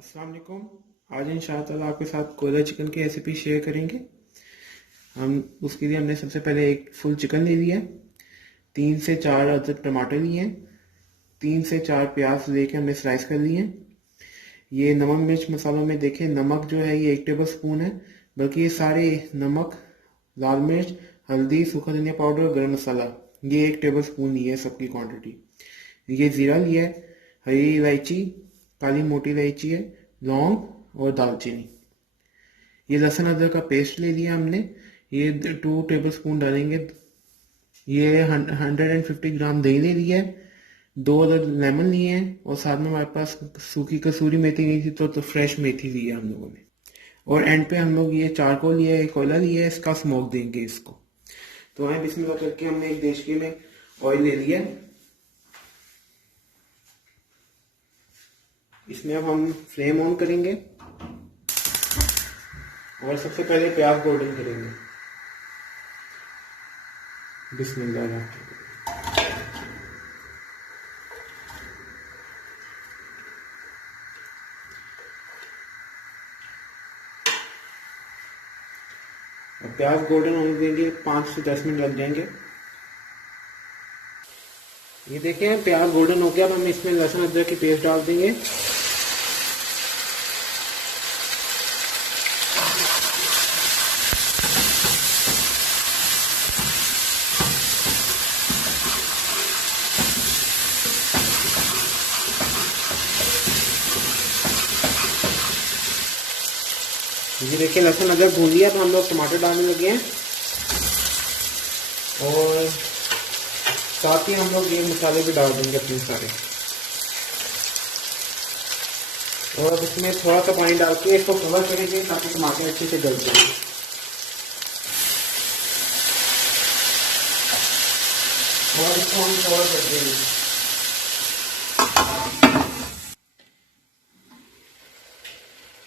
अस्सलाम वालेकुम। आज इंशाअल्लाह आपके साथ कोयला चिकन की रेसिपी शेयर करेंगे। हम उसके लिए हमने सबसे पहले एक फुल चिकन ले लिया है, 3 से 4 अदरक टमाटर लिए हैं, 3 से 4 प्याज लेके हमने स्लाइस कर लिए हैं। ये नमक मिर्च मसालों में देखें, नमक जो है ये 1 टेबल स्पून है, बल्कि ये सारे नमक, लाल मिर्च, हल्दी, सूखा धनिया पाउडर, गरम मसाला ये 1 टेबल स्पून ही है सबकी क्वांटिटी। ये ज़ीरा लिया है, हरी इलायची, काली मोटी इलायची है, लौंग और दालचीनी। ये लहसुन अदरक का पेस्ट ले लिया हमने, ये 2 टेबल स्पून डालेंगे। ये 150 ग्राम दही ले लिया है, 2 अदद लेमन लिए हैं और साथ में हमारे पास सूखी कसूरी मेथी नहीं थी तो फ्रेश मेथी ली है हम लोगों ने। और एंड पे हम लोग ये चारकोल लिया है, कोयला लिया है, इसका स्मोक देंगे इसको। तो आए बिस्मिल्लाह करके हमने एक देशकी में ऑयल ले लिया। इसमें अब हम फ्लेम ऑन करेंगे और सबसे पहले प्याज गोल्डन करेंगे। बिस्मिल्लाह। अब प्याज गोल्डन होने देंगे, 5 से 10 मिनट लग जाएंगे। ये देखें प्याज गोल्डन हो गया। अब हम इसमें लहसुन अदरक की पेस्ट डाल देंगे। ये देखिए लहसुन अदरक भून लिया, तो हम लोग टमाटर डालने लगे हैं और साथ ही हम लोग ये मसाले भी डाल देंगे अपने सारे। और अब इसमें थोड़ा सा पानी डाल के इसको कवर करेंगे ताकि टमाटर अच्छे से गल जाए। और इसको हम कवर कर देंगे।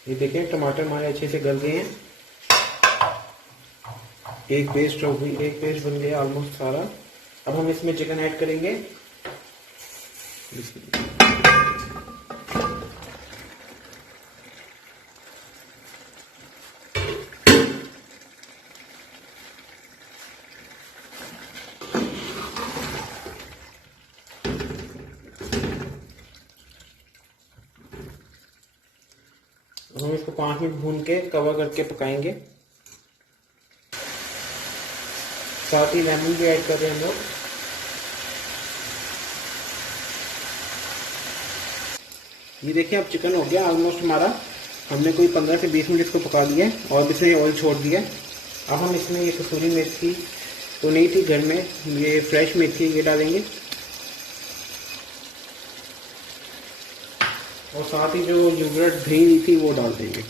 ये देखें टमाटर हमारे अच्छे से गल गए हैं। एक पेस्ट बन गया ऑलमोस्ट सारा। अब हम इसमें चिकन ऐड करेंगे। हम इसको 5 मिनट भून के कवर करके पकाएंगे। साथ ही लेमन भी ऐड कर रहे हैं हम लोग। ये देखिए अब चिकन हो गया ऑलमोस्ट हमारा। हमने कोई 15 से 20 मिनट इसको पका लिया है और इसमें ऑयल छोड़ दिया। अब हम इसमें ये कसूरी मेथी तो नहीं थी घर में, ये फ्रेश मेथी ये डालेंगे और साथ ही जो योगर्ट दही थी वो डाल देंगे।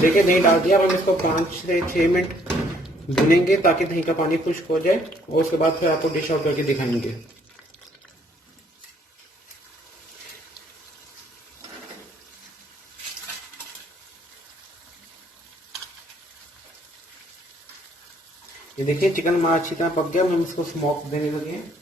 देखिए दही डाल दिया। अब हम इसको 5 से 6 मिनट भुनेंगे ताकि दही का पानी खुश्क हो जाए और उसके बाद फिर आपको डिश आउट करके दिखाएंगे। ये देखिए चिकन हमारा अच्छी तरह पक गया। हम इसको स्मोक देने लगे हैं।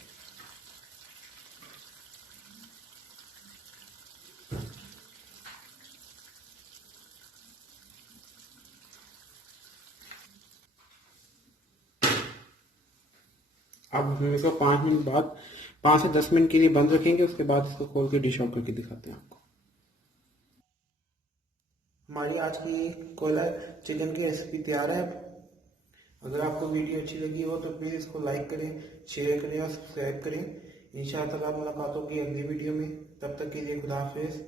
अब हम इसको 5 मिनट बाद 5 से 10 मिनट के लिए बंद रखेंगे। उसके बाद इसको खोल के डिश आउट करके दिखाते हैं आपको। हमारी आज की कोयला चिकन की रेसिपी तैयार है। अगर आपको वीडियो अच्छी लगी हो तो प्लीज़ इसको लाइक करें, शेयर करें और सब्सक्राइब करें। इंशाअल्लाह मुलाकात होगी अगली वीडियो में। तब तक के लिए खुदा हाफिज़।